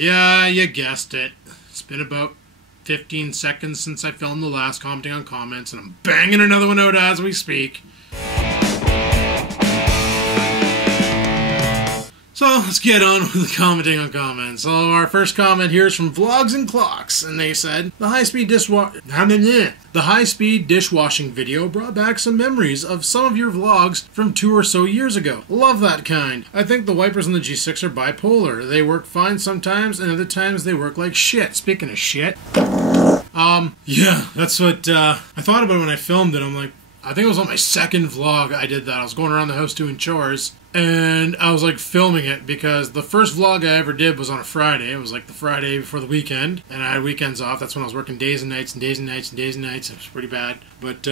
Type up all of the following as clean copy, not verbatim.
Yeah, you guessed it. It's been about 15 seconds since I filmed the last commenting on comments, and I'm banging another one out as we speak. So let's get on with the commenting on comments. So our first comment here is from Vlogs and Clocks, and they said, the high-speed dishwashing video brought back some memories of some of your vlogs from 2 or so years ago. Love that kind. I think the wipers on the G6 are bipolar. They work fine sometimes, and other times they work like shit. Speaking of shit, yeah, that's what I thought about when I filmed it. I'm like, I think it was on my second vlog I did that. I was going around the house doing chores, and I was like filming it because the first vlog I ever did was on a Friday. It was like the Friday before the weekend, and I had weekends off. That's when I was working days and nights and days and nights and days and nights. It was pretty bad. But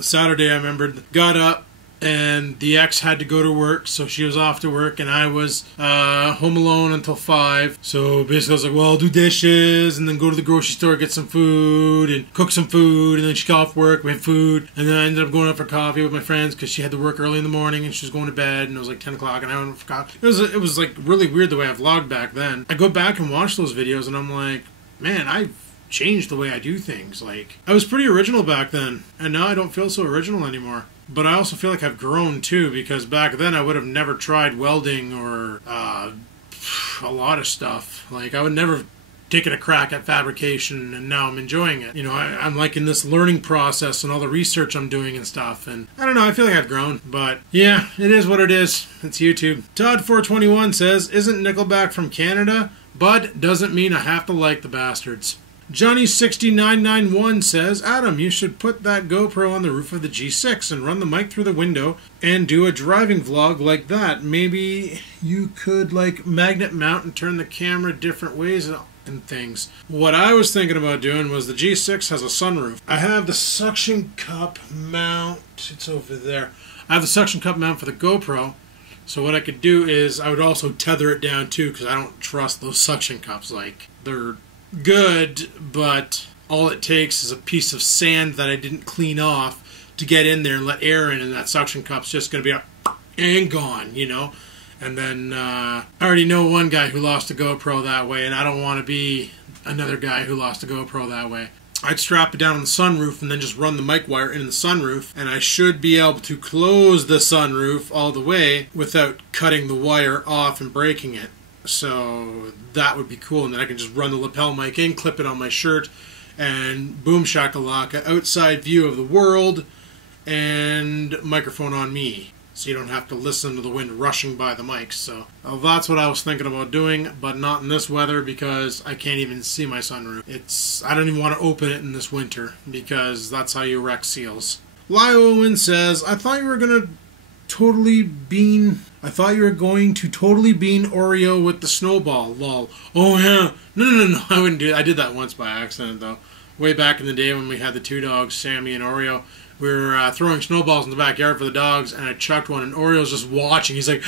Saturday I remembered, got up, and the ex had to go to work, so she was off to work, and I was home alone until 5. So basically I was like, well, I'll do dishes, and then go to the grocery store, get some food, and cook some food, and then she got off work, we had food, and then I ended up going out for coffee with my friends, because she had to work early in the morning, and she was going to bed, and it was like 10 o'clock, and I went for coffee. It was like really weird the way I vlogged back then. I go back and watch those videos, and I'm like, man, I've changed the way I do things. Like, I was pretty original back then, and now I don't feel so original anymore. But I also feel like I've grown too, because back then I would have never tried welding or a lot of stuff. Like, I would never have taken a crack at fabrication, and now I'm enjoying it. You know, I'm liking this learning process and all the research I'm doing and stuff, and I don't know, I feel like I've grown. But yeah, it is what it is. It's YouTube. Todd421 says, isn't Nickelback from Canada? But doesn't mean I have to like the bastards. Johnny6991 says, Adam, you should put that GoPro on the roof of the G6 and run the mic through the window and do a driving vlog like that. Maybe you could like magnet mount and turn the camera different ways and things. What I was thinking about doing was the G6 has a sunroof. I have the suction cup mount. It's over there. I have the suction cup mount for the GoPro. So what I could do is I would also tether it down too, because I don't trust those suction cups. Like, they're good, but all it takes is a piece of sand that I didn't clean off to get in there and let air in, and that suction cup's just going to be up and gone, you know. And then I already know one guy who lost a GoPro that way, and I don't want to be another guy who lost a GoPro that way. I'd strap it down on the sunroof and then just run the mic wire in the sunroof, and I should be able to close the sunroof all the way without cutting the wire off and breaking it. So that would be cool, and then I can just run the lapel mic in, clip it on my shirt, and boom shakalaka, outside view of the world, and microphone on me. So you don't have to listen to the wind rushing by the mics. So that's what I was thinking about doing, but not in this weather because I can't even see my sunroof. I don't even want to open it in this winter because that's how you wreck seals. Lyowen says, I thought you were going to totally bean Oreo with the Snowball, lol. Oh yeah, no, I wouldn't do that. I did that once by accident though. Way back in the day when we had the 2 dogs, Sammy and Oreo, we were throwing snowballs in the backyard for the dogs, and I chucked one, and Oreo's just watching. He's like,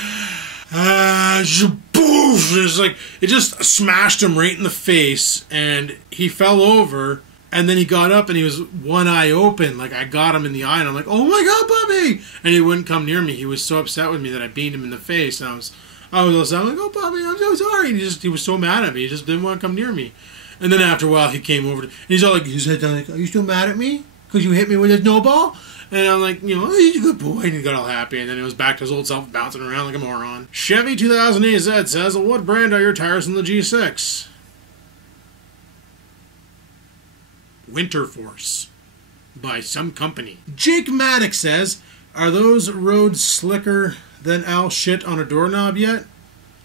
boof! It's like, it just smashed him right in the face, and he fell over. And then he got up and he was one eye open. Like, I got him in the eye and I'm like, oh my God, Bobby! And he wouldn't come near me. He was so upset with me that I beat him in the face. And I was like, oh Bobby, I'm so sorry. And he was so mad at me. He just didn't want to come near me. And then after a while he came over and he's all like, his head down like, are you still mad at me? Because you hit me with a snowball? And I'm like, you know, oh, he's a good boy. And he got all happy. And then it was back to his old self bouncing around like a moron. Chevy 2000 AZ says, what brand are your tires in the G6? Winter Force by some company. Jake Maddox says, are those roads slicker than Al shit on a doorknob yet?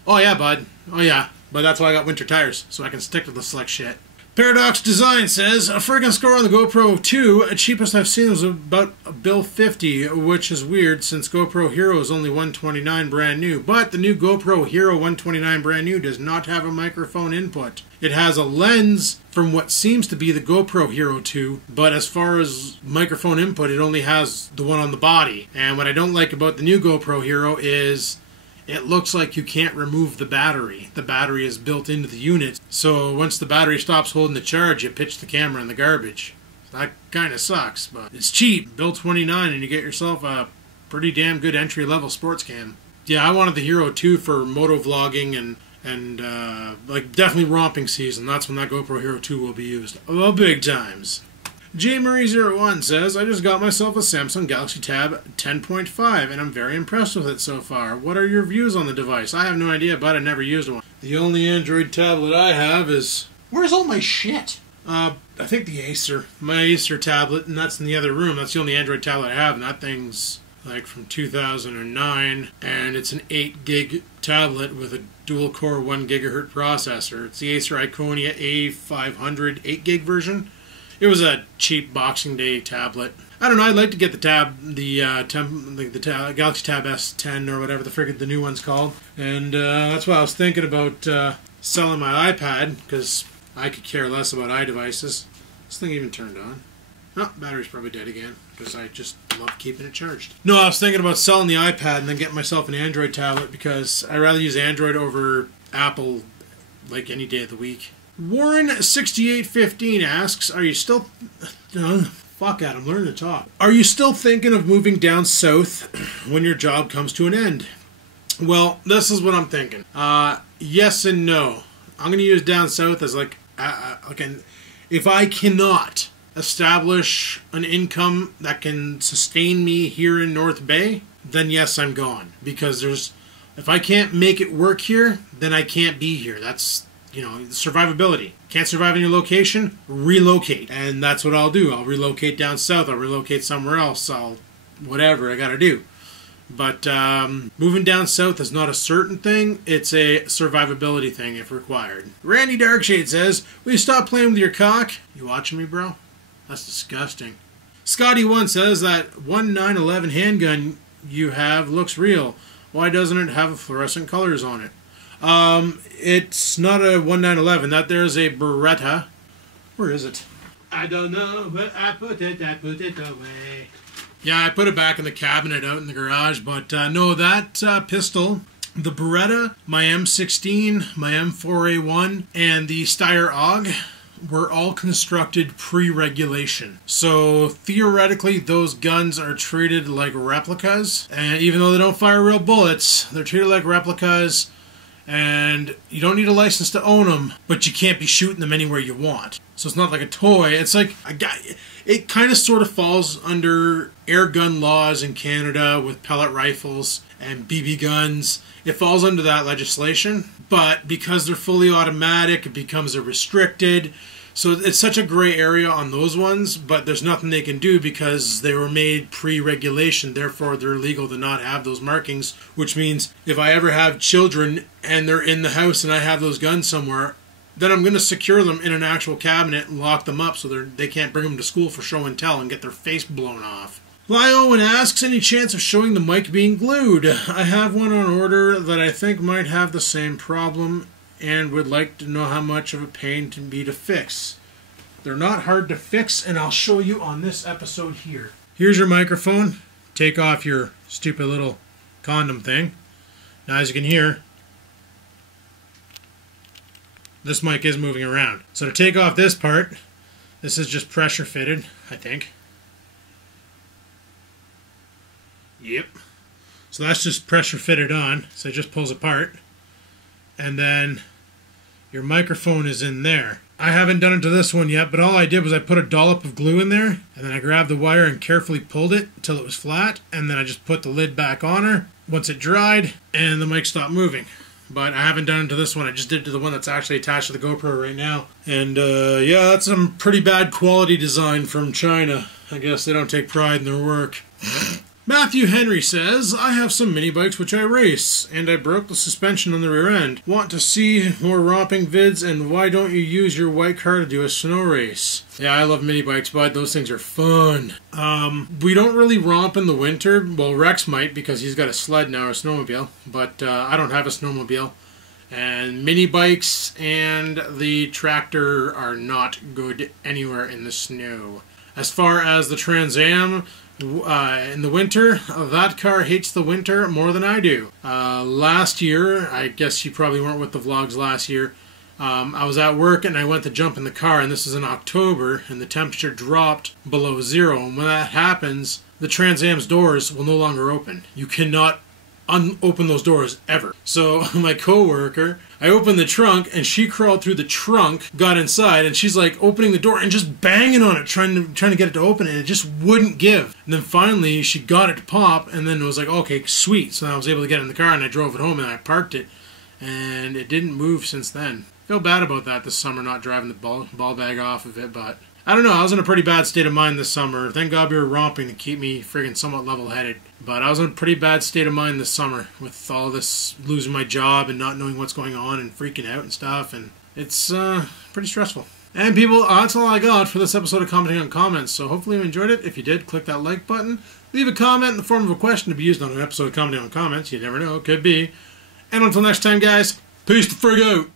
Oh yeah, bud. Oh yeah. But that's why I got winter tires, so I can stick to the slick shit. Paradox Design says, a friggin' score on the GoPro 2, cheapest I've seen was about $150, which is weird since GoPro Hero is only $129 brand new. But the new GoPro Hero $129 brand new does not have a microphone input. It has a lens from what seems to be the GoPro Hero 2, but as far as microphone input, it only has the one on the body. And what I don't like about the new GoPro Hero is it looks like you can't remove the battery. The battery is built into the unit, so once the battery stops holding the charge, you pitch the camera in the garbage. That kind of sucks, but it's cheap. Bill $29 and you get yourself a pretty damn good entry-level sports cam. Yeah, I wanted the Hero 2 for moto vlogging and And, like, definitely romping season. That's when that GoPro Hero 2 will be used. The big times. JMurray01 says, I just got myself a Samsung Galaxy Tab 10.5, and I'm very impressed with it so far. What are your views on the device? I have no idea, but I never used one. The only Android tablet I have is... Where's all my shit? I think the Acer. My Acer tablet, and that's in the other room. That's the only Android tablet I have, and that thing's like from 2009, and it's an 8 gig tablet with a dual-core 1 gigahertz processor. It's the Acer Iconia A500 8 gig version. It was a cheap Boxing Day tablet. I don't know, I'd like to get the Galaxy Tab S10 or whatever the new one's called. And that's why I was thinking about selling my iPad, because I could care less about iDevices. This thing even turned on. Oh, battery's probably dead again, because I just love keeping it charged. No, I was thinking about selling the iPad and then getting myself an Android tablet, because I'd rather use Android over Apple like any day of the week. Warren6815 asks, are you still... fuck Adam, learn to talk. Are you still thinking of moving down south when your job comes to an end? Well, this is what I'm thinking. Yes and no. I'm going to use down south as like if I cannot establish an income that can sustain me here in North Bay, then yes, I'm gone. Because if I can't make it work here, then I can't be here. That's... You know, survivability. Can't survive in your location? Relocate. And that's what I'll do. I'll relocate down south. I'll relocate somewhere else. Whatever I gotta do. But moving down south is not a certain thing. It's a survivability thing if required. Randy Darkshade says, will you stop playing with your cock? You watching me, bro? That's disgusting. Scotty1 says that 1911 handgun you have looks real. Why doesn't it have fluorescent colors on it? It's not a 1911. That there's a Beretta. Where is it? I don't know, but I put it away. Yeah, I put it back in the cabinet out in the garage, but no, that pistol, the Beretta, my M16, my M4A1, and the Steyr AUG were all constructed pre-regulation. So theoretically, those guns are treated like replicas, and even though they don't fire real bullets, they're treated like replicas. And you don't need a license to own them, but you can't be shooting them anywhere you want. So it's not like a toy. It's like it kind of sort of falls under air gun laws in Canada with pellet rifles and BB guns. It falls under that legislation, but because they're fully automatic, it becomes a restricted. So it's such a gray area on those ones, but there's nothing they can do because they were made pre-regulation, therefore they're legal to not have those markings, which means if I ever have children and they're in the house and I have those guns somewhere, then I'm going to secure them in an actual cabinet and lock them up so they can't bring them to school for show and tell and get their face blown off. Lyowen asks, any chance of showing the mic being glued? I have one on order that I think might have the same problem and would like to know how much of a pain to be to fix. They're not hard to fix, and I'll show you on this episode here. Here's your microphone. Take off your stupid little condom thing. Now, as you can hear, this mic is moving around. So to take off this part, this is just pressure fitted, I think. Yep. So that's just pressure fitted on, so it just pulls apart. And then your microphone is in there. I haven't done it to this one yet, but all I did was I put a dollop of glue in there, and then I grabbed the wire and carefully pulled it until it was flat, and then I just put the lid back on her once it dried, and the mic stopped moving. But I haven't done it to this one. I just did it to the one that's actually attached to the GoPro right now. And yeah, that's some pretty bad quality design from China. I guess they don't take pride in their work. Matthew Henry says, I have some mini bikes which I race, and I broke the suspension on the rear end. Want to see more romping vids, and why don't you use your white car to do a snow race? Yeah, I love mini bikes, bud. Those things are fun. We don't really romp in the winter. Well, Rex might, because he's got a sled now, or a snowmobile, but I don't have a snowmobile. And mini bikes and the tractor are not good anywhere in the snow. As far as the Trans Am, in the winter, that car hates the winter more than I do. Last year, I guess you probably weren't with the vlogs last year, I was at work and I went to jump in the car, and this is in October, and the temperature dropped below zero. And when that happens, the Trans Am's doors will no longer open. You cannot open those doors ever. So my coworker, I opened the trunk and she crawled through the trunk, got inside, and she's like opening the door and just banging on it, trying to get it to open, and it just wouldn't give. And then finally she got it to pop, and then it was like, okay, sweet. So I was able to get in the car and I drove it home and I parked it, and it didn't move since then. Feel bad about that this summer, not driving the ball bag off of it, but I don't know, I was in a pretty bad state of mind this summer. Thank God we were romping to keep me friggin' somewhat level-headed. But I was in a pretty bad state of mind this summer with all this losing my job and not knowing what's going on and freaking out and stuff. And it's pretty stressful. And people, that's all I got for this episode of Commenting on Comments. So hopefully you enjoyed it. If you did, click that like button. Leave a comment in the form of a question to be used on an episode of Commenting on Comments. You never know, it could be. And until next time, guys, peace the frig out.